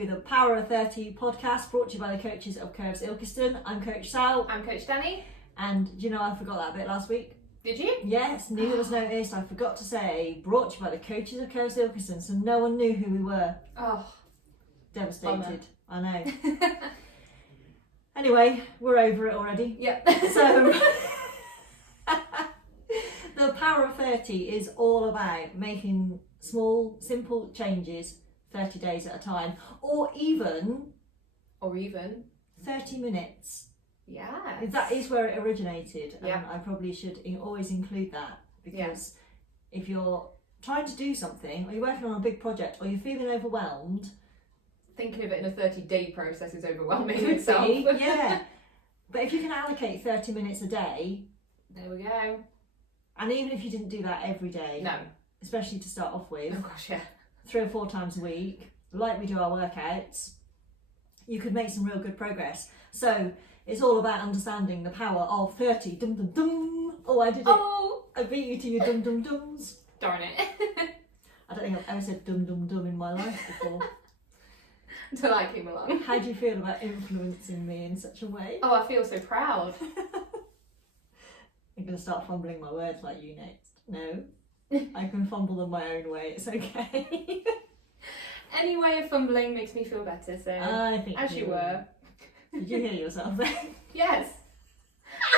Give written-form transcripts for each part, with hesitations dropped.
to the Power of 30 podcast, brought to you by the coaches of Curves Ilkeston. I'm Coach Sal. I'm Coach Danny. And do you know I forgot that bit last week? Did you? Yes, neither of us noticed. I forgot to say, brought to you by the coaches of Curves Ilkeston, so no one knew who we were. Oh, devastated. Bummer. I know. Anyway, we're over it already. Yep. So, the Power of 30 is all about making small, simple changes 30 days at a time, or even 30 minutes. Yeah. That is where it originated. Yeah. I probably should always include that, because if you're trying to do something, or you're working on a big project, or you're feeling overwhelmed, thinking of it in a 30-day process is overwhelming in could itself. be, yeah. But if you can allocate 30 minutes a day, there we go. and even if you didn't do that every day, No. especially to start off with, Oh gosh, yeah. 3 or 4 times a week, like we do our workouts, you could make some real good progress. So it's all about understanding the power of 30. Dum dum dum. Oh, I did it. Oh, I beat you to your dum dum dums. darn it. I don't think I've ever said dum dum dum in my life before. Until I came along. How do you feel about influencing me in such a way? Oh, I feel so proud. I'm going to start fumbling my words like you next. No, I can fumble them my own way. It's okay. Any way of fumbling makes me feel better, so I think as you were. Did you hear yourself then? Yes.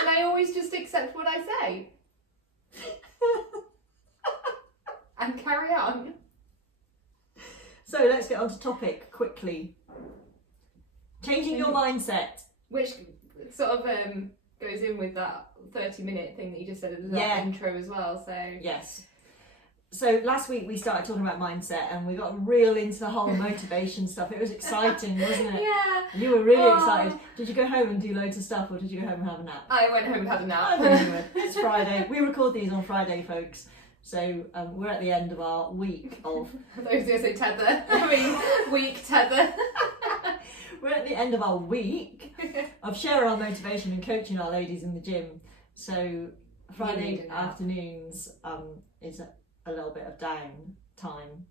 And I always just accept what I say. And carry on. So let's get on to topic quickly. Changing your mindset. Which sort of goes in with that 30-minute thing that you just said at the intro as well. So Yes. So last week we started talking about mindset and we got real into the whole motivation stuff. It was exciting, wasn't it? Yeah. You were really excited. Did you go home and do loads of stuff, or did you go home and have a nap? I went home and had a nap. I think you would. It's Friday. We record these on Friday, folks. So we're at the end of our week of... I was going to say tether. I mean, week tether. We're at the end of our week of sharing our motivation and coaching our ladies in the gym. So Friday afternoons is a little bit of down time.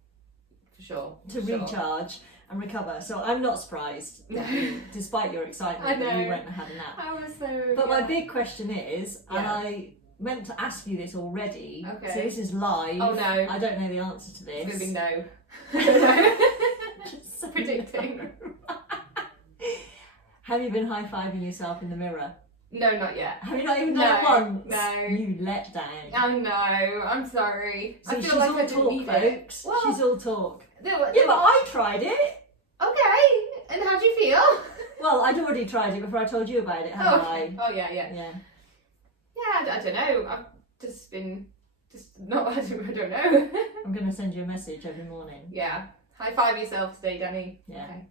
For sure. To recharge and recover. So I'm not surprised, despite your excitement that you went and had a nap. I was so... But my big question is, and I meant to ask you this already, okay. so this is live. Oh no. I don't know the answer to this. It's going to be no. Just predicting. Have you been high-fiving yourself in the mirror? No, not yet. Have you not even done it once? No. You let down. Oh no, I'm sorry. See, I feel she's like all I didn't talk, need folks. it. Well, She's all talk. Yeah, Yeah, but I tried it. Okay, and how do you feel? Well, I'd already tried it before I told you about it, hadn't I? Oh yeah. Yeah. Yeah, I don't know. I've just been, not, I don't know. I'm going to send you a message every morning. Yeah. High five yourself today, Danny. Yeah. Okay.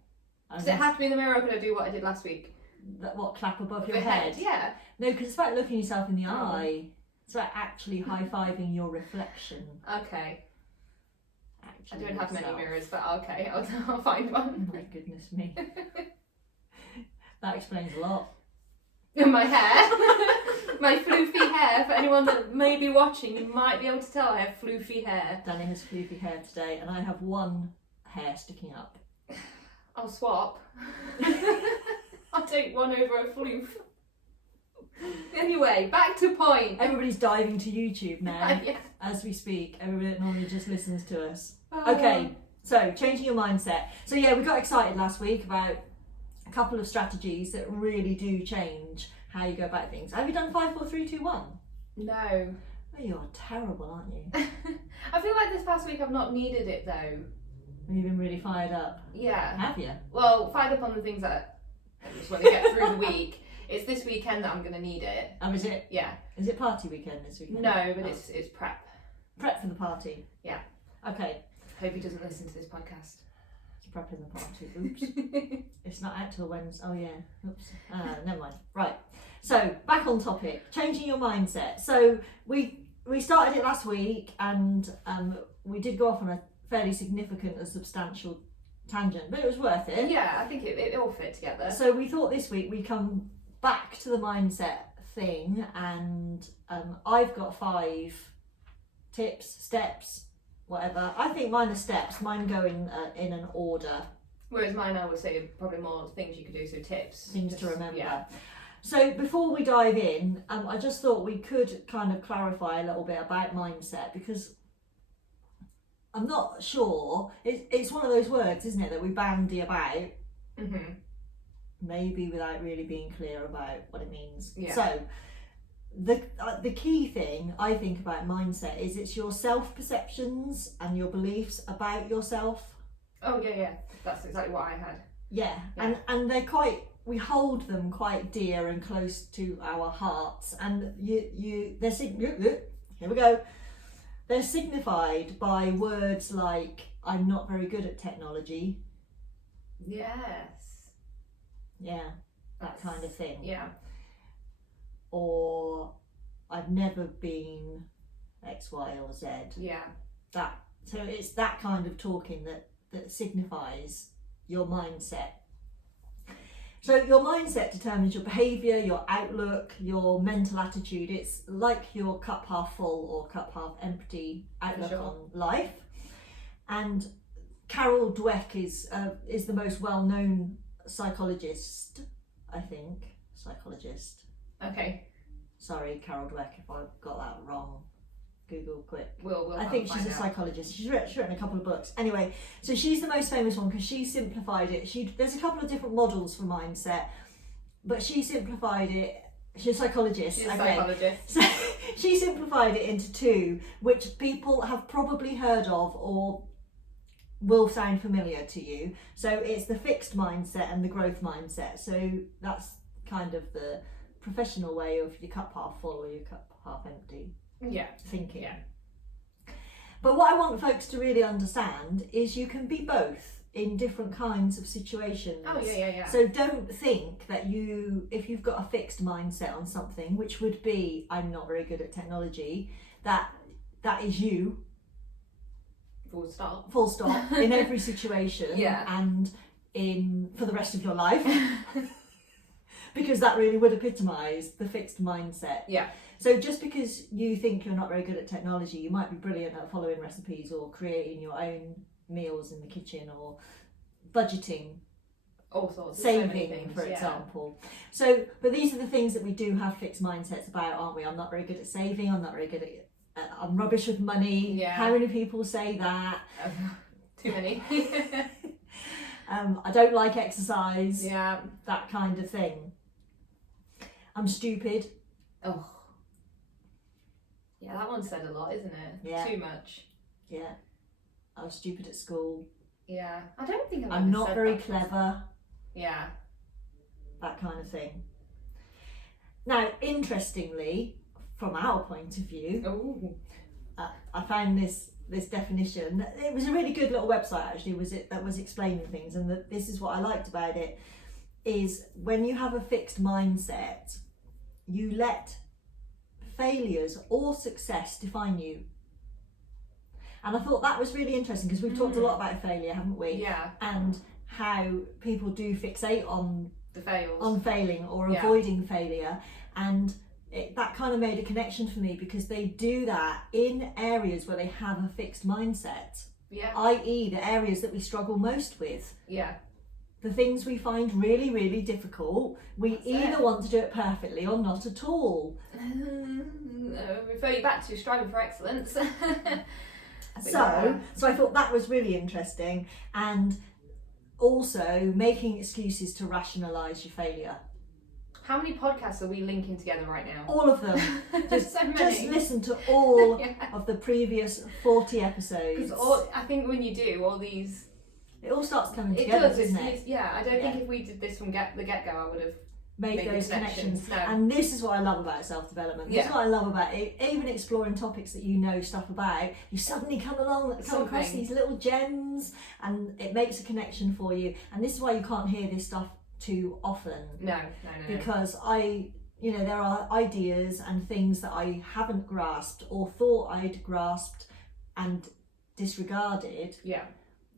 I Does it have to be in the mirror, or could I do what I did last week? What, clap above your The head? Yeah. No, because it's about looking yourself in the eye. It's about actually high-fiving your reflection. Okay. Actually, I don't have many yourself. mirrors, but okay, I'll find one. Oh my goodness me. That explains a lot. My hair. My floofy hair. For anyone that may be watching, you might be able to tell I have floofy hair. Danny has floofy hair today, and I have one hair sticking up. I'll swap. I'll take one over a floof. Anyway, back to point. Everybody's diving to YouTube now Yeah. as we speak. Everybody that normally just listens to us. Oh. Okay, so changing your mindset. So yeah, we got excited last week about a couple of strategies that really do change how you go about things. Have you done 5, 4, 3, 2, 1? No. Oh, you're terrible, aren't you? I feel like this past week I've not needed it though. You've been really fired up. Yeah. Have you? Well, fired up on the things that I just want to get through the week. It's this weekend that I'm going to need it. Oh, is it? Yeah. Is it party weekend this weekend? No, but it's prep. Prep for the party. Yeah. Okay. Hope he doesn't listen to this podcast. It's prepping the party. Oops. It's not out till Wednesday. Oh yeah. Oops. Never mind. Right. So back on topic. Changing your mindset. So we started it last week, and we did go off on a fairly significant and substantial tangent, but it was worth it. Yeah, I think it all fit together. So we thought this week we'd come back to the mindset thing, and I've got 5 tips, steps, whatever. I think mine are steps. Mine go in an order. Whereas mine, I would say, are probably more things you could do, so tips. Things to remember. Yeah. So before we dive in, I just thought we could kind of clarify a little bit about mindset, because I'm not sure, it's one of those words, isn't it, that we bandy about, Mm-hmm. maybe without really being clear about what it means. Yeah. So the key thing I think about mindset is it's your self-perceptions and your beliefs about yourself. Oh, yeah. That's exactly what I had. Yeah. And they're we hold them quite dear and close to our hearts, and here we go. They're signified by words like, I'm not very good at technology. Yes. Yeah, that kind of thing. Yeah. Or I've never been X, Y, or Z. Yeah. So it's that kind of talking that signifies your mindset. So your mindset determines your behaviour, your outlook, your mental attitude. It's like your cup half full or cup half empty outlook on life. And Carol Dweck is the most well-known psychologist, I think. Psychologist. Okay. Sorry, Carol Dweck, if I got that wrong. Google quick. We'll I think she's a psychologist. She's written a couple of books. Anyway, so she's the most famous one because she simplified it. There's a couple of different models for mindset, but she simplified it. She's a psychologist. She's a psychologist. So she simplified it into two, which people have probably heard of or will sound familiar to you. So it's the fixed mindset and the growth mindset. So that's kind of the professional way of your cup half full or your cup half empty. Yeah. Thinking. Yeah. But what I want folks to really understand is you can be both in different kinds of situations. Oh, yeah. So don't think that if you've got a fixed mindset on something, which would be, I'm not very good at technology, that is you. Full stop. Full stop in every situation. Yeah. And for the rest of your life. Because that really would epitomise the fixed mindset. Yeah. So just because you think you're not very good at technology, you might be brilliant at following recipes or creating your own meals in the kitchen or budgeting, all sorts, saving, so many things, for example. So, but these are the things that we do have fixed mindsets about, aren't we? I'm not very good at saving. I'm not very good at. I'm rubbish with money. Yeah. How many people say that? Too many. I don't like exercise. Yeah. That kind of thing. I'm stupid. Oh. Yeah, that one said a lot, isn't it? Yeah. Too much. Yeah. I was stupid at school. Yeah. I don't think I'm not very clever. Yeah. That kind of thing. Now, interestingly, from our point of view, I found this definition. It was a really good little website, actually, that was explaining things, and this is what I liked about it, is when you have a fixed mindset, you let failures or success define you. And I thought that was really interesting because we've talked a lot about failure, haven't we? Yeah. And how people do fixate on the fails, on failing or avoiding failure, and that kind of made a connection for me because they do that in areas where they have a fixed mindset. Yeah. I.e. the areas that we struggle most with. Yeah. The things we find really, really difficult, we either want to do it perfectly or not at all. Refer you back to striving for excellence. So I thought that was really interesting, and also making excuses to rationalise your failure. How many podcasts are we linking together right now? All of them. Just listen to all of the previous 40 episodes. I think when you do all these, it all starts coming together, doesn't it? Yeah, I don't think if we did this from the get-go, I would have made those connections. No. And this is what I love about self-development. This is what I love about it. Even exploring topics that you know stuff about, you suddenly come across these little gems, and it makes a connection for you. And this is why you can't hear this stuff too often. No. Because there are ideas and things that I haven't grasped or thought I'd grasped and disregarded. Yeah.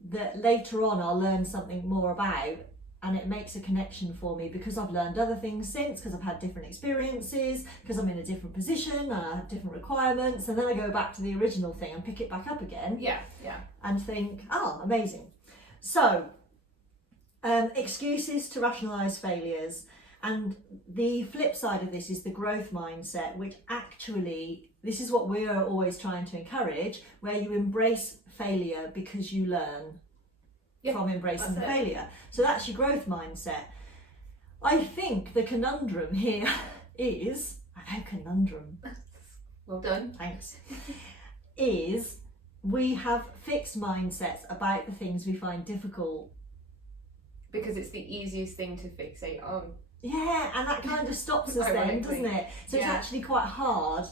That later on I'll learn something more about, and it makes a connection for me because I've learned other things since, because I've had different experiences, because I'm in a different position and I have different requirements, and then I go back to the original thing and pick it back up again. Yeah. And think, amazing. So Excuses to rationalise failures. And the flip side of this is the growth mindset, which actually, this is what we're always trying to encourage, where you embrace failure because you learn from embracing the failure. So that's your growth mindset. I think the conundrum here is, I know conundrum. Well done. Thanks. Is we have fixed mindsets about the things we find difficult. Because it's the easiest thing to fixate on. Yeah, and that kind of stops us then, doesn't it? So it's actually quite hard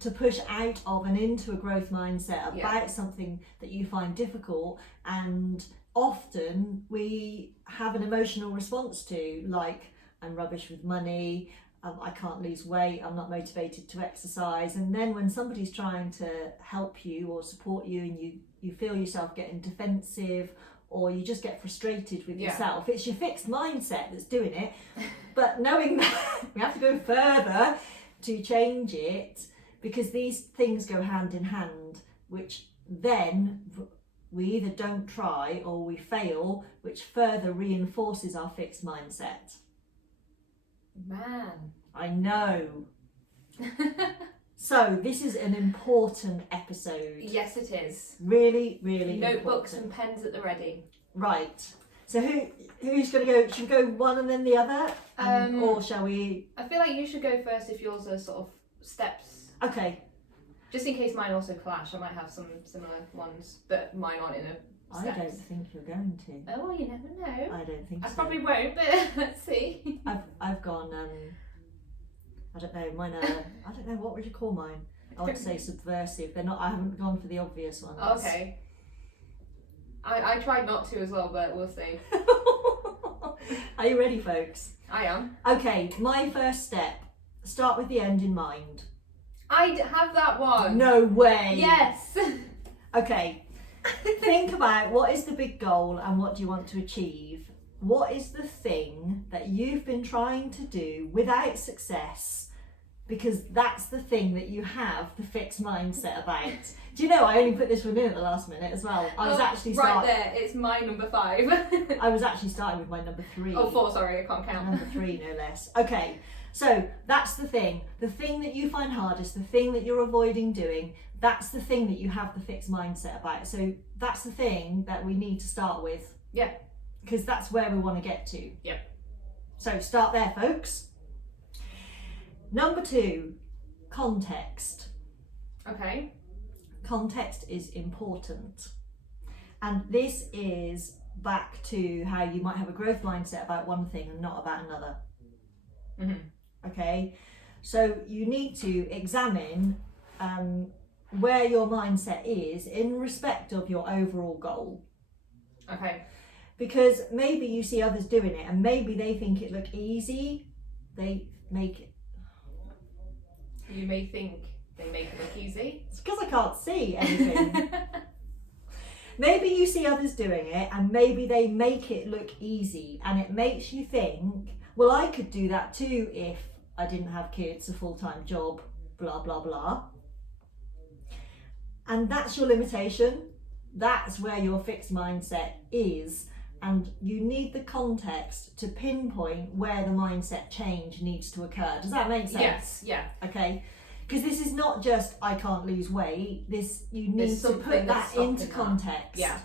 to push out of and into a growth mindset about something that you find difficult, and often we have an emotional response to, like, I'm rubbish with money, I can't lose weight, I'm not motivated to exercise. And then when somebody's trying to help you or support you and you feel yourself getting defensive, or you just get frustrated with yourself, it's your fixed mindset that's doing it. But knowing that, we have to go further to change it, because these things go hand in hand, which then we either don't try or we fail, which further reinforces our fixed mindset. Man. I know. So this is an important episode. Yes, it is. Really, really Notebooks important. and pens at the ready. Right. So who's going to go? Should we go one and then the other? Or shall we? I feel like you should go first if yours are sort of steps. Okay. Just in case mine also clash, I might have some similar ones, but mine aren't in a steps. I don't think you're going to. Oh, well, you never know. I don't think I so. probably won't, but let's see. I've gone. I don't know. Mine are. I don't know. What would you call mine? I would say subversive. They're not. I haven't gone for the obvious ones. Okay. I tried not to as well, but we'll see. Are you ready, folks? I am. Okay. My first step. Start with the end in mind. I have that one. No way. Yes. Okay. Think about what is the big goal and what do you want to achieve. What is the thing that you've been trying to do without success? Because that's the thing that you have the fixed mindset about. Do you know, I only put this one in at the last minute as well. I was actually right there. It's my number 5. I was actually starting with my number 3. Oh, 4, sorry, I can't count. Number 3, no less. Okay, so that's the thing that you find hardest, the thing that you're avoiding doing, that's the thing that you have the fixed mindset about. So that's the thing that we need to start with. Yeah. Because that's where we want to get to. Yeah. So start there, folks. Number 2, context. Okay. Context is important. And this is back to how you might have a growth mindset about one thing and not about another. Mm-hmm. Okay, so you need to examine where your mindset is in respect of your overall goal. Okay. Because maybe you see others doing it and maybe they think it look easy. They make it. You may think they make it look easy. It's because I can't see anything. Maybe you see others doing it and maybe they make it look easy and it makes you think, well, I could do that too if I didn't have kids, a full-time job, blah, blah, blah. And that's your limitation. That's where your fixed mindset is. And you need the context to pinpoint where the mindset change needs to occur. Does that make sense? Yes, yeah. Okay. Because this is not just I can't lose weight. You need to put that into context. Yeah.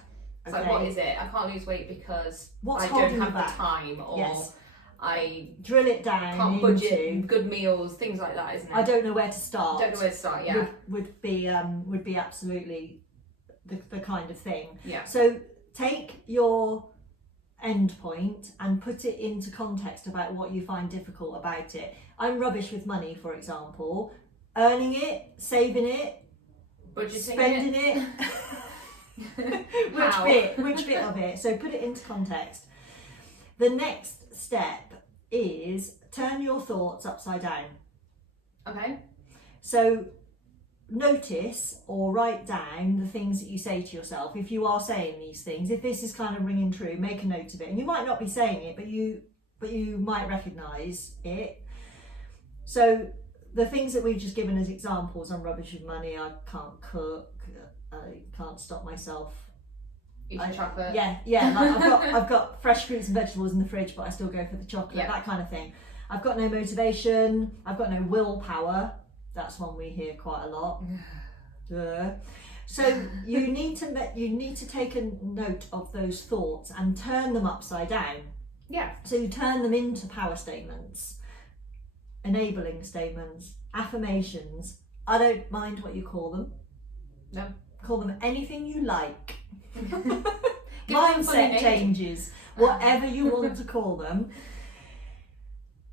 Okay. So what is it? I can't lose weight because What's I holding don't you have back? the time, or Yes. I Drill it down can't into, budget good meals, things like that, isn't it? I don't know where to start. Don't know where to start. Yeah. Would be absolutely the kind of thing. Yeah. So take your end point and put it into context about what you find difficult about it. I'm rubbish with money, for example. Earning it, saving it, Budgeting spending it. How? Which bit of it? So put it into context. The next step is turn your thoughts upside down. Okay. So notice or write down the things that you say to yourself. If you are saying these things, if this is kind of ringing true, make a note of it. And you might not be saying it, but you might recognise it. So the things that we've just given as examples: I'm rubbish with money, I can't cook, I can't stop myself Eating chocolate. Yeah. Like I've got fresh fruits and vegetables in the fridge, but I still go for the chocolate. Yeah. That kind of thing. I've got no motivation. I've got no willpower. That's one we hear quite a lot. Duh. So you need to take a note of those thoughts and turn them upside down. Yeah. So you turn them into power statements, enabling statements, affirmations. I don't mind what you call them. No. Call them anything you like. Give them a funny Mindset name. changes, whatever you want to call them.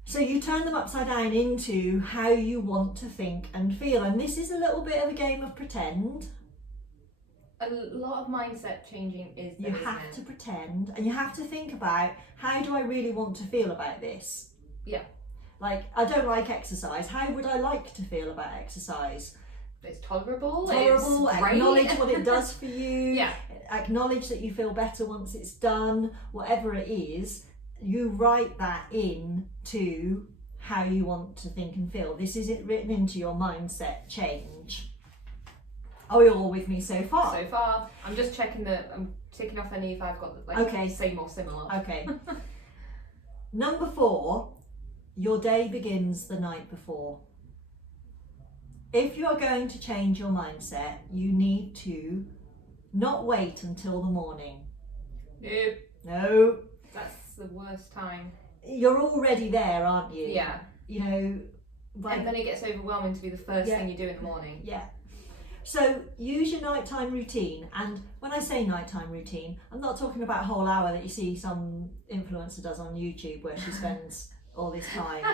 So you turn them upside down into how you want to think and feel. And this is a little bit of a game of pretend. A lot of mindset changing is You have to pretend, and you have to think about, how do I really want to feel about this? Yeah. Like, I don't like exercise. How would I like to feel about exercise? It's tolerable. Tolerable, It's great. acknowledge what it does for you. Yeah. Acknowledge that you feel better once it's done. Whatever it is, you write that in to how you want to think and feel. This is it written into your mindset change. Are we all with me so far? So far, I'm just checking that I'm ticking off any if I've got like Okay. same or similar. Okay. Number 4, your day begins the night before. If you are going to change your mindset, you need to not wait until the morning. Nope. No, That's the worst time. you're already there, aren't you? Yeah. You know, And then it gets overwhelming to be the first Yeah. thing you do in the morning. yeah. So use your nighttime routine. And when I say nighttime routine, I'm not talking about a whole hour that you see some influencer does on YouTube where she spends all this time.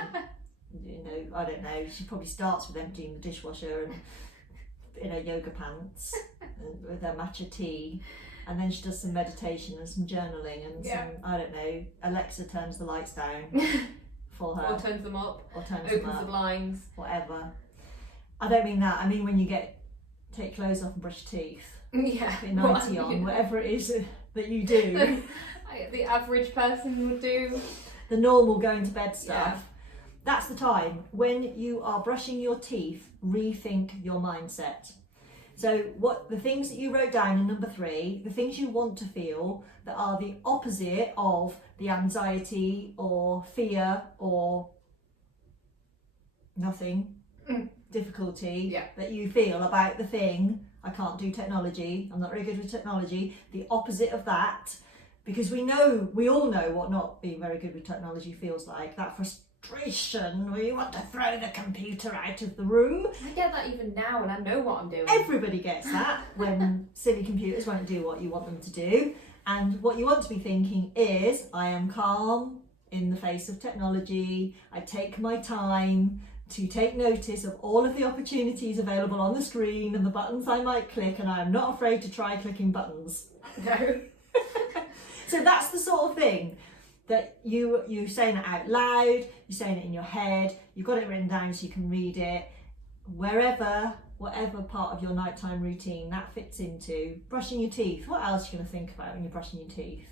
You know, I don't know. She probably starts with emptying the dishwasher and in her yoga pants and with her matcha tea, and then she does some meditation and some journaling and Yeah. some, I don't know, Alexa turns the lights down for her Or turns them up, or turns them opens the up, blinds. whatever. I don't mean that. I mean when you take your clothes off and brush your teeth, Yeah. put your nightie on, whatever it is that you do. The average person would do. The normal going to bed stuff. Yeah. That's the time when you are brushing your teeth, rethink your mindset. So what the things that you wrote down in number 3, the things you want to feel that are the opposite of the anxiety or fear or nothing, difficulty Yeah. that you feel about the thing. I can't do technology, I'm not very good with technology. The opposite of that, because we all know what not being very good with technology feels like. That frustration where you want to throw the computer out of the room. I get that even now, and I know what I'm doing. Everybody gets that when silly computers won't do what you want them to do. And what you want to be thinking is, I am calm in the face of technology. I take my time to take notice of all of the opportunities available on the screen and the buttons I might click, and I am not afraid to try clicking buttons. No. So that's the sort of thing that you're saying it out loud, you're saying it in your head, you've got it written down so you can read it, whatever part of your nighttime routine that fits into. Brushing your teeth, what else are you going to think about when you're brushing your teeth?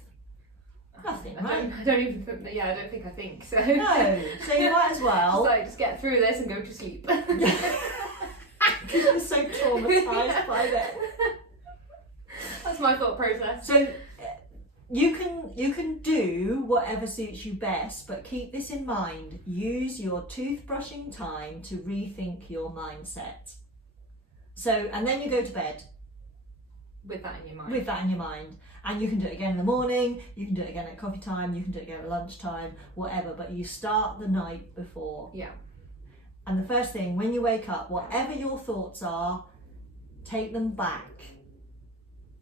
Nothing, right? I don't even think, I don't think I think so. No, so you might as well. Just get through this and go to sleep. Because you're so traumatised by that. That's my thought process. So you can do whatever suits you best, but keep this in mind. Use your toothbrushing time to rethink your mindset. So, and then you go to bed With that in your mind. with that in your mind. And you can do it again in the morning, you can do it again at coffee time, you can do it again at lunchtime, whatever, but you start the night before. Yeah. And the first thing, when you wake up, whatever your thoughts are, take them back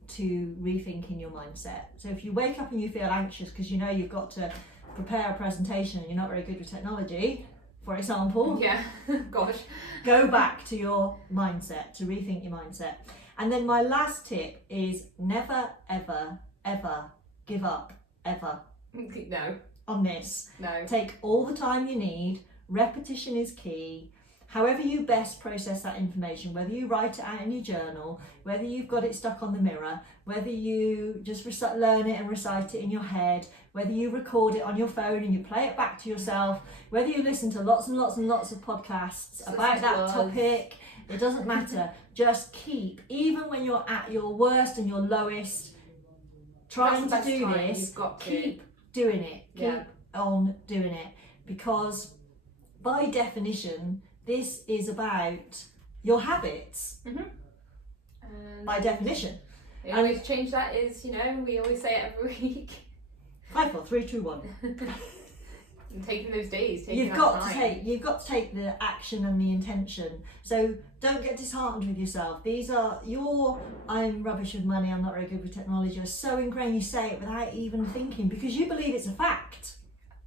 to rethinking your mindset. So if you wake up and you feel anxious because you know you've got to prepare a presentation and you're not very good with technology, for example, Yeah. Gosh. go back to your mindset, to rethink your mindset. And then my last tip is never, ever, ever give up, ever, No. on this. No. Take all the time you need. Repetition is key. However you best process that information, whether you write it out in your journal, whether you've got it stuck on the mirror, whether you just learn it and recite it in your head, whether you record it on your phone and you play it back to yourself, whether you listen to lots and lots and lots of podcasts about that topic, it doesn't matter. Just keep, even when you're at your worst and your lowest, trying That's to the do best time. this, You've got to. keep doing it. Keep Yeah. on doing it, because by definition, this is about your habits. And By definition. we always change that is, you know, we always say it every week. 5, 4, 3, 2, 1. And taking those days, taking You've that got time. to take the action and the intention. So don't get disheartened with yourself. These are your I'm rubbish with money, I'm not very good with technology, are so ingrained you say it without even thinking, because you believe it's a fact.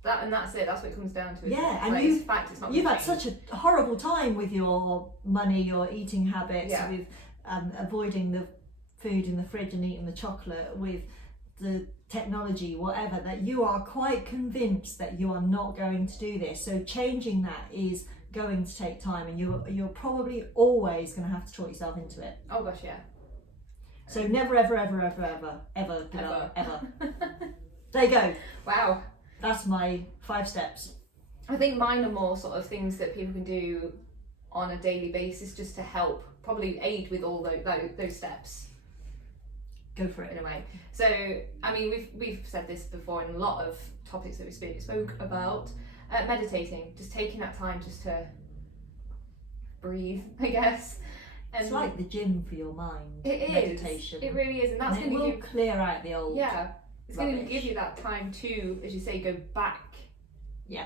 That's it. That's what it comes down to. Yeah, it? and like, it's a fact. It's not. You've gonna had change. such a horrible time with your money, your eating habits, Yeah. with avoiding the food in the fridge and eating the chocolate, with the technology, whatever, that you are quite convinced that you are not going to do this. So changing that is going to take time, and you're probably always going to have to talk yourself into it. Oh gosh, yeah. So never, ever, ever, ever, ever, ever, give Ever. up, ever. There you go. Wow. That's my 5 steps. I think mine are more sort of things that people can do on a daily basis just to help, probably aid with all those steps. Go for it. In a way. So, I mean, we've said this before in a lot of topics that we spoke about. Meditating, just taking that time just to breathe, I guess. And It's like the gym for your mind. it is. Meditation. It really is, and that's And it going to will give. clear out the old. Yeah, it's going to rubbish. give you that time to, as you say, go back. Yeah.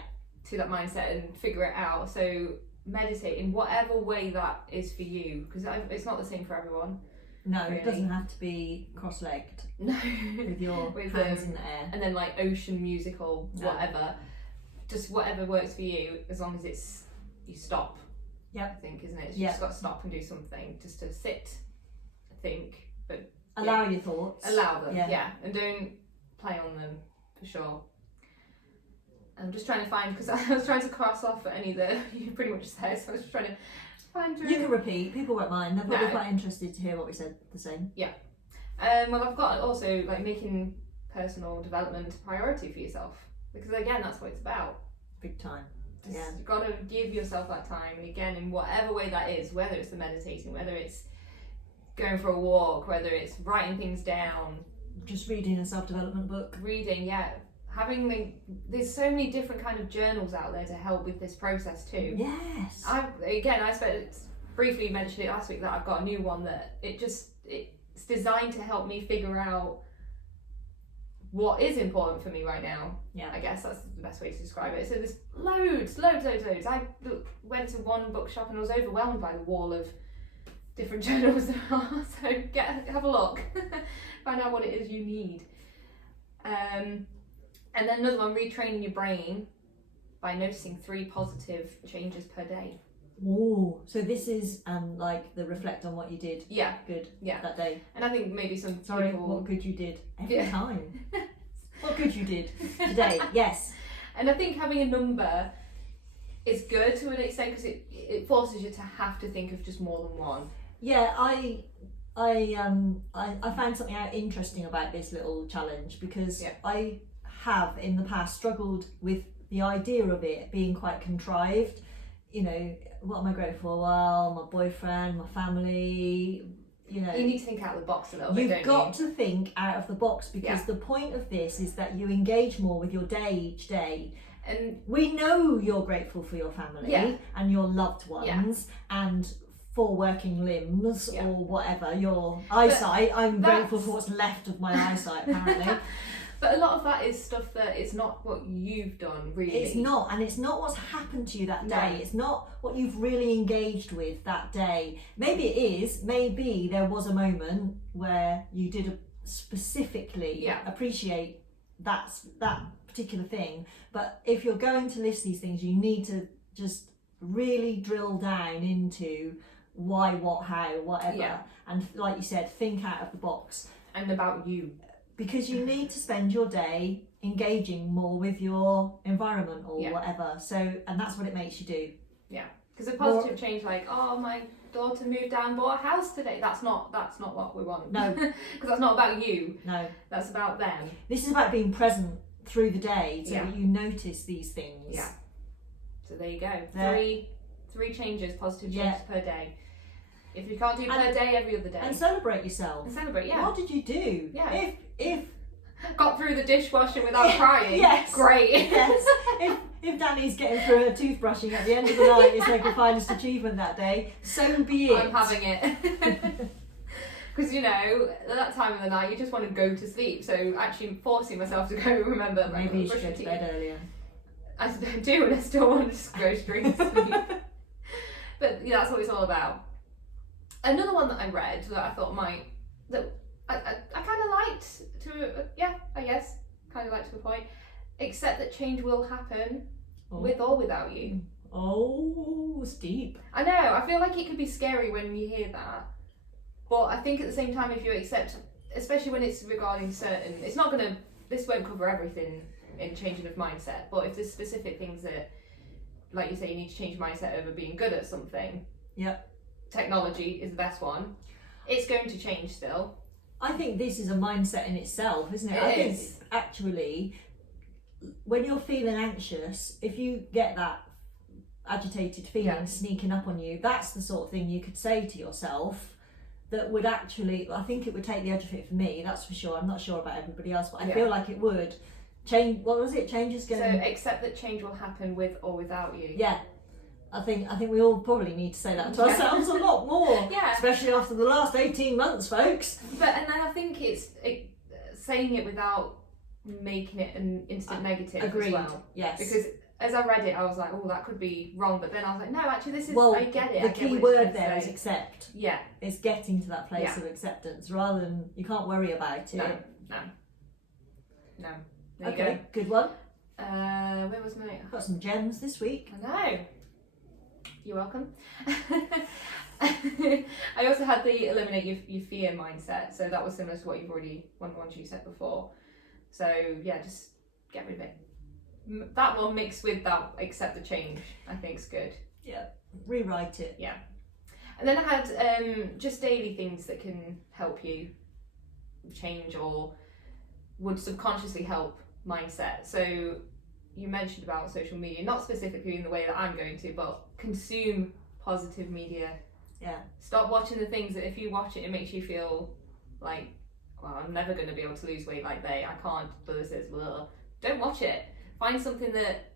To that mindset and figure it out. So meditate in whatever way that is for you, because it's not the same for everyone. No, Really. it doesn't have to be cross-legged No. with your With, hands in the air. And then like ocean music or No. whatever, just whatever works for you, as long as it's you stop. Yep. I think, isn't it? You just got to stop and do something, just to sit, think, but Allow your thoughts. allow them, Yeah. yeah, and don't play on them for sure. I'm just trying to find, because I was trying to cross off any that you pretty much said, so I was just trying to find. You can repeat. People won't mind. They're probably No. quite interested to hear what we said the same. Well, I've got also like making personal development a priority for yourself, because again, that's what it's about. Big time. Just, Yeah. You've got to give yourself that time, and again, in whatever way that is, whether it's the meditating, whether it's going for a walk, whether it's writing things down, Just reading a self-development book. reading, there's so many different kind of journals out there to help with this process too. Yes. I briefly mentioned it last week that I've got a new one that it's designed to help me figure out what is important for me right now. Yeah. I guess that's the best way to describe it. So there's loads. I went to one bookshop and I was overwhelmed by the wall of different journals there are. So have a look, find out what it is you need. And then another one, retraining your brain by noticing 3 positive changes per day. Ooh. So this is like the reflect on what you did. Yeah, Good. yeah. That day. And I think maybe some Sorry. people. What good you did every Yeah. time. What good you did today. Yes. And I think having a number is good to an extent, because it forces you to have to think of just more than one. Yeah. I found something out interesting about this little challenge, because Yeah. I have in the past struggled with the idea of it being quite contrived. You know, what am I grateful for? Well, my boyfriend, my family, you know. You need to think out of the box a little bit, You've don't got you? to think out of the box, because Yeah. the point of this is that you engage more with your day each day. And We know you're grateful for your family Yeah. and your loved ones and for working limbs Yeah. or whatever, your eyesight. I'm grateful that's- for what's left of my eyesight, apparently. but a lot of that is stuff that it's not what you've done, really. It's not, and it's not what's happened to you that day. No. It's not what you've really engaged with that day. Maybe it is. Maybe there was a moment where you did specifically Yeah. appreciate that particular thing. But if you're going to list these things, you need to just really drill down into why, what, how, whatever. Yeah. And like you said, think out of the box. And about you. Because you need to spend your day engaging more with your environment or Yeah. whatever. So, and that's what it makes you do. Because a positive change, like, oh, my daughter moved down and bought a house today. That's not what we want. No. Because that's not about you. No, That's about them. this is about being present through the day so Yeah. that you notice these things. Yeah. So there you go. There. Three changes, positive Yeah. changes per day. If you can't do per And- day, every other day. And celebrate yourself. And celebrate, yeah. What did you do? Yeah. If got through the dishwasher without crying. Yes. Great. Yes. If Danny's getting through her toothbrushing at the end of the night is her finest achievement that day, so be it. I'm having it. Because, you know, at that time of the night, you just want to go to sleep. So actually forcing myself to go, remember, Maybe you brush should go your to teeth. bed earlier. I do, and I still want to just go straight to sleep. But yeah, that's what it's all about. Another one that I read that I thought I kind of liked kind of liked to a point. Accept that change will happen with or without you. Oh, it's deep. I know, I feel like it could be scary when you hear that. But I think at the same time, if you accept, especially when it's regarding certain, this won't cover everything in changing of mindset, but if there's specific things that, like you say, you need to change your mindset over being good at something. Yep. Technology is the best one. It's going to change still. I think this is a mindset in itself, isn't it? I think actually, when you're feeling anxious, if you get that agitated feeling sneaking up on you, that's the sort of thing you could say to yourself that would actually, I think it would take the edge of it for me, that's for sure. I'm not sure about everybody else, but I feel like it would change. What was it? Change is going. So accept that change will happen with or without you. Yeah. I think we all probably need to say that to ourselves a lot more. Yeah. Especially after the last 18 months, folks. And then I think it's saying it without making it an instant negative Agreed. as well. Yes. Because as I read it, I was like, oh, that could be wrong. But then I was like, no, actually, this is, well, I get it. The key word there is accept. Yeah. It's getting to that place of acceptance rather than, you can't worry about it. No. There Okay, you good one. go. Where was my... Got some gems this week. I know. You're welcome. I also had the eliminate your fear mindset. So that was similar to what you've already, one of the ones you said before. So yeah, just get rid of it. That one mixed with that accept the change, I think is good. Yeah, rewrite it. Yeah. And then I had just daily things that can help you change or would subconsciously help mindset. So you mentioned about social media, not specifically in the way that I'm going to, but consume positive media. Yeah. Stop watching the things that if you watch it, it makes you feel like, well, I'm never going to be able to lose weight like they. I can't do this. Blah. Don't watch it. Find something that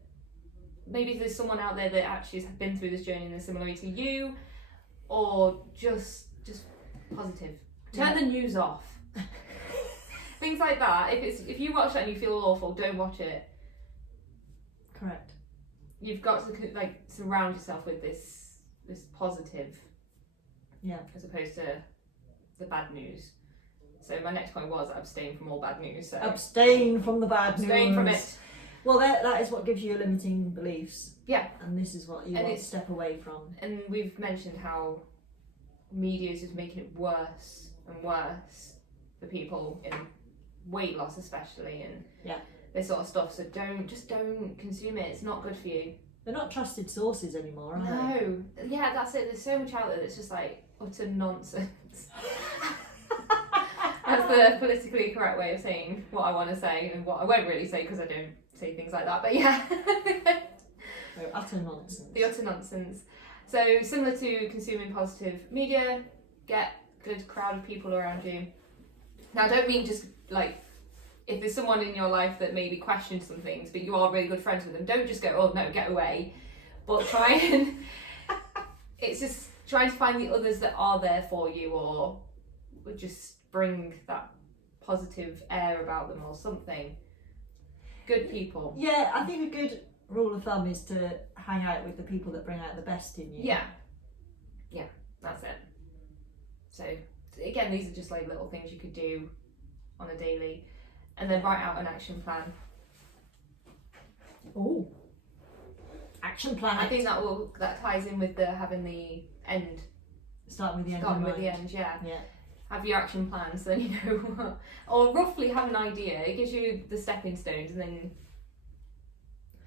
maybe there's someone out there that actually has been through this journey in a similar way to you, or just positive. Turn the news off. Things like that. If you watch that and you feel awful, don't watch it. Correct. You've got to like surround yourself with this positive. Yeah. As opposed to the bad news. So my next point was abstain from all bad news. So abstain from the bad news. Abstain from it. Well, that is what gives you your limiting beliefs. Yeah. And this is what you want to step away from. And we've mentioned how media is just making it worse and worse for people in weight loss especially, and this sort of stuff. So don't consume it. It's not good for you. They're not trusted sources anymore, are they? No. Yeah, that's it. There's so much out there that's just like utter nonsense. That's the politically correct way of saying what I want to say, and what I won't really say because I don't say things like that, but yeah. So utter nonsense. The utter nonsense. So similar to consuming positive media, get good crowd of people around you. Now I don't mean just like, if there's someone in your life that maybe questions some things, but you are really good friends with them, don't just go, oh no, get away. But try and, it's just trying to find the others that are there for you, or would just bring that positive air about them or something. Good people. Yeah, I think a good rule of thumb is to hang out with the people that bring out the best in you. Yeah, that's it. So again, these are just like little things you could do on a daily, and then write out an action plan. Oh, action plan. I think that ties in with having the end. Starting with the end. Starting with the end, yeah. Yeah. Have your action plans, so you know, or roughly have an idea. It gives you the stepping stones, and then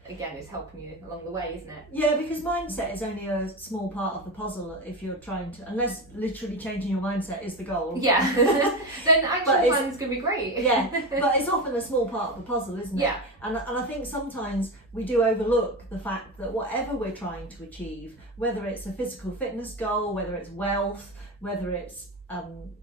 again, it's helping you along the way, isn't it? Yeah, because mindset is only a small part of the puzzle if you're trying to, unless literally changing your mindset is the goal. Yeah. Then action plan's gonna be great. Yeah, but it's often a small part of the puzzle, isn't it? Yeah. And I think sometimes we do overlook the fact that whatever we're trying to achieve, whether it's a physical fitness goal, whether it's wealth, whether it's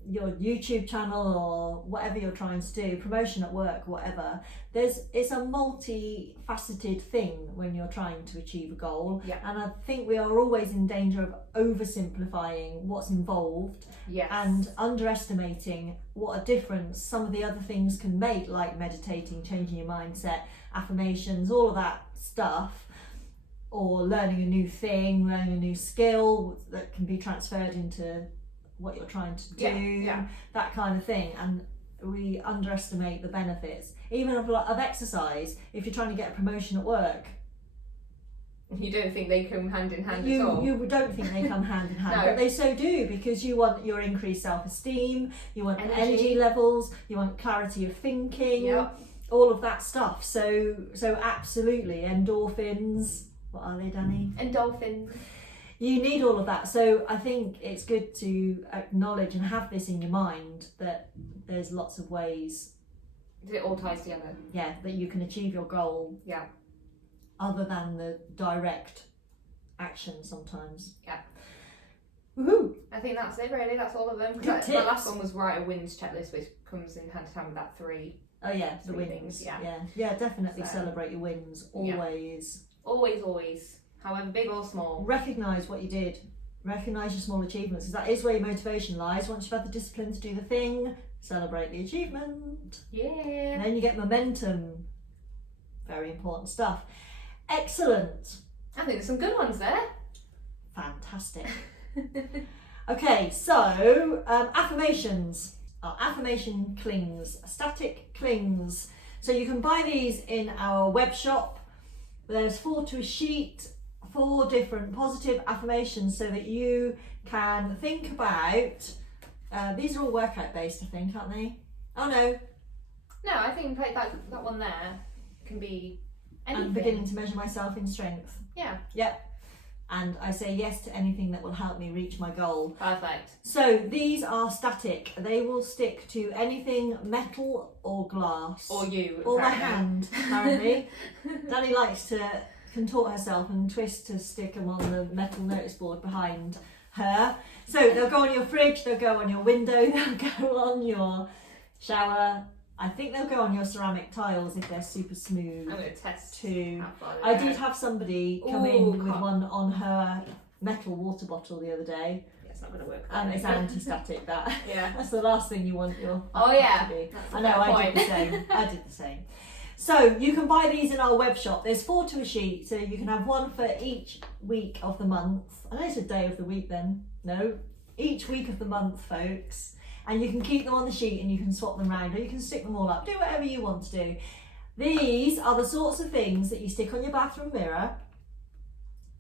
your YouTube channel or whatever you're trying to do, promotion at work, whatever, it's a multifaceted thing when you're trying to achieve a goal. Yeah. And I think we are always in danger of oversimplifying what's involved and underestimating what a difference some of the other things can make, like meditating, changing your mindset, affirmations, all of that stuff, or learning a new thing, learning a new skill that can be transferred into what you're trying to do, that kind of thing. And we underestimate the benefits, even of exercise. If you're trying to get a promotion at work, you don't think they come hand in hand at all. You don't think they come hand in hand, No. but they so do, because you want your increased self-esteem, you want energy levels, you want clarity of thinking, all of that stuff. So absolutely, endorphins. What are they, Danny? Endorphins. You need all of that. So I think it's good to acknowledge and have this in your mind that there's lots of ways. It all ties together. Yeah, that you can achieve your goal. Yeah. Other than the direct action sometimes. Yeah. Woohoo! I think that's it really, that's all of them. Good The last one was write a wins checklist, which comes in hand to hand with that 3. Oh yeah, the Three wins. things, Yeah, definitely So, celebrate your wins. Always. Always. However big or small. Recognise what you did. Recognise your small achievements, because that is where your motivation lies. Once you've had the discipline to do the thing, celebrate the achievement. Yeah. And then you get momentum. Very important stuff. Excellent. I think there's some good ones there. Fantastic. Okay, so affirmations are affirmation clings, static clings. So you can buy these in our web shop. There's 4 to a sheet, 4 different positive affirmations, so that you can think about. These are all workout based, I think, aren't they? Oh no. No, I think like that one there can be anything. I'm beginning to measure myself in strength. Yeah. Yep. And I say yes to anything that will help me reach my goal. Perfect. So these are static. They will stick to anything metal or glass. Or you. Or my apparently. hand, apparently. Danny likes to contort herself and twist to stick them on the metal notice board behind her. So they'll go on your fridge, they'll go on your window, they'll go on your shower. I think they'll go on your ceramic tiles if they're super smooth. I'm going to test too. how far I they did go. have somebody come in with one on her metal water bottle the other day, Yeah, it's not going to work. and it's anti-static. That Yeah. that's the last thing you want your Oh yeah. to be. That's a I know. fair I did the same. I did the same. So you can buy these in our web shop. There's 4 to a sheet, so you can have one for each week of the month. I know it's a day of the week then. No, each week of the month, folks. And you can keep them on the sheet and you can swap them around, or you can stick them all up. Do whatever you want to do. These are the sorts of things that you stick on your bathroom mirror.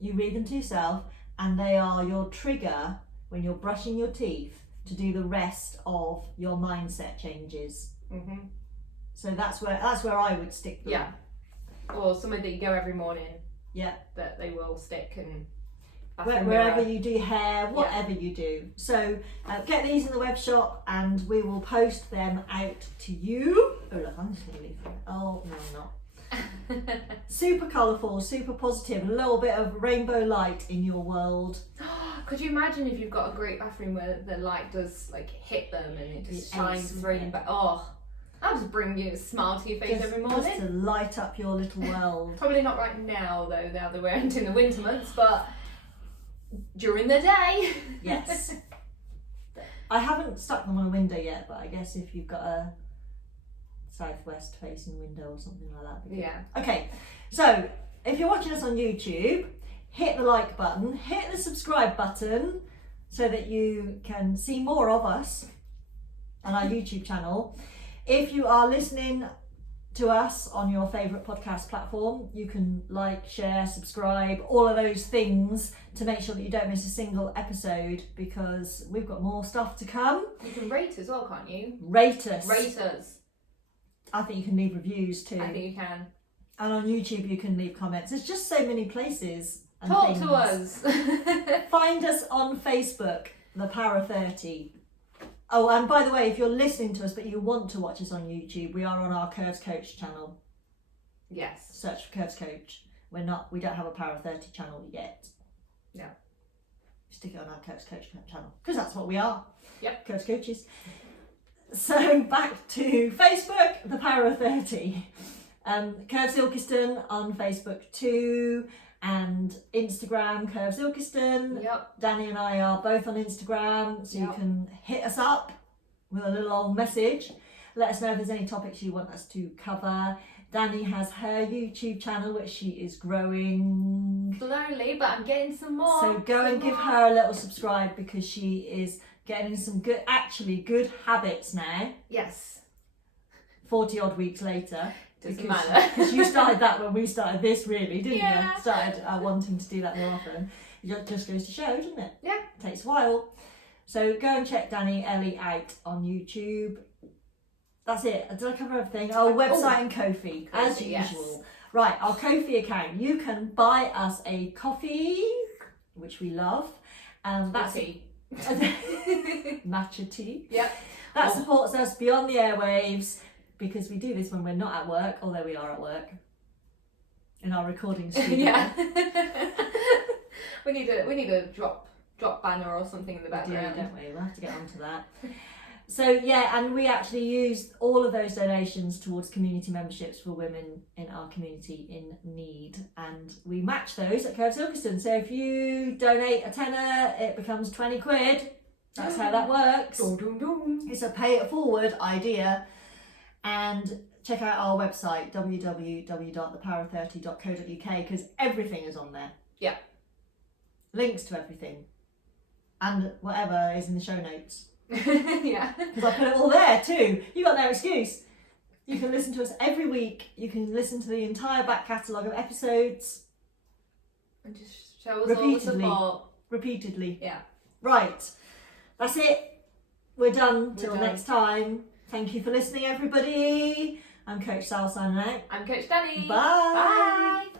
You read them to yourself, and they are your trigger when you're brushing your teeth to do the rest of your mindset changes. Mm-hmm. So that's where I would stick them. Yeah. Or somewhere that you go every morning. Yeah. That they will stick and Wherever you do hair, whatever you do. So get these in the web shop and we will post them out to you. Oh look, I'm just going to leave them. Oh no, I'm not. Super colourful, super positive, a little bit of rainbow light in your world. Could you imagine if you've got a great bathroom where the light does like hit them and it just shines through you? But that'll just bring you a smile to your face every morning. Just to light up your little world. Probably not right now though, now that we're entering the winter months, but during the day. Yes. I haven't stuck them on a window yet, but I guess if you've got a southwest facing window or something like that. Yeah. Okay, so if you're watching us on YouTube, hit the like button, hit the subscribe button so that you can see more of us on our YouTube channel. If you are listening to us on your favourite podcast platform, you can like, share, subscribe, all of those things to make sure that you don't miss a single episode, because we've got more stuff to come. You can rate as well, can't you? Rate us. Rate us. I think you can leave reviews too. I think you can. And on YouTube you can leave comments. There's just so many places and Talk things. to us. Find us on Facebook, The Para 30. Oh, and by the way, if you're listening to us but you want to watch us on YouTube, we are on our Curves Coach channel. Yes. Search for Curves Coach. We don't have a Para 30 channel yet. No. stick it on our Curves Coach channel, because that's what we are. Yep. Curves Coaches. So back to Facebook, The Power of 30. Curves Ilkeston on Facebook too, and Instagram, Curves Ilkeston. Yep. Danny and I are both on Instagram, so you Yep. can hit us up with a little old message. Let us know if there's any topics you want us to cover. Danny has her YouTube channel, which she is growing. Slowly, but I'm getting some more. So go and give her a little subscribe, because she is getting some good habits now, Yes. 40 odd weeks later. Doesn't matter. Because you started that when we started this, really, didn't Yeah. you? Started wanting to do that more often. It just goes to show, doesn't it? Yeah. It takes a while. So go and check Danny Ellie out on YouTube. That's it. Did I cover everything? Oh, website and Ko-fi, as yes. usual. Right, our Ko-fi account. You can buy us a coffee, which we love. That's tea. matcha tea. Yep. That supports us beyond the airwaves, because we do this when we're not at work, although we are at work in our recording studio. Yeah. we need a drop banner or something in the We do, background. don't we? We'll have to get onto that. So yeah, and we actually use all of those donations towards community memberships for women in our community in need, and we match those at Curves Ilkeston. So if you donate a tenner, it becomes 20 quid. That's how that works. Dum, dum, dum. It's a pay it forward idea. And check out our website, www.thepower30.co.uk, because everything is on there. Yeah. Links to everything. And whatever is in the show notes. Yeah. Because I put it all there too. You got no excuse. You can listen to us every week. You can listen to the entire back catalogue of episodes And just show us all the support. repeatedly. Yeah. Right. That's it. We're done till done. next time. Thank you for listening, everybody. I'm Coach Sal signing out. I'm Coach Danny. Bye. Bye.